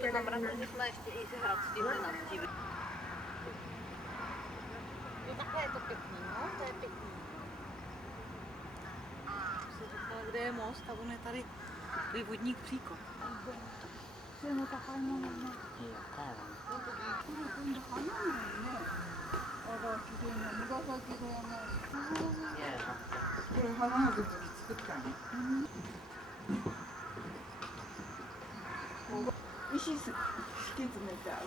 to nabrat, že jsme ještě i hrát s tím na tím. Je takhle je to pěkný, no, to je pěkný. Se říkala, kde je most a on je tady, to je vodník příkop. 背の高いものね。いや、高いわね。これ今度花なのね。あら、綺麗な紫色やね。これ花の時作ったの。石敷き詰めてある。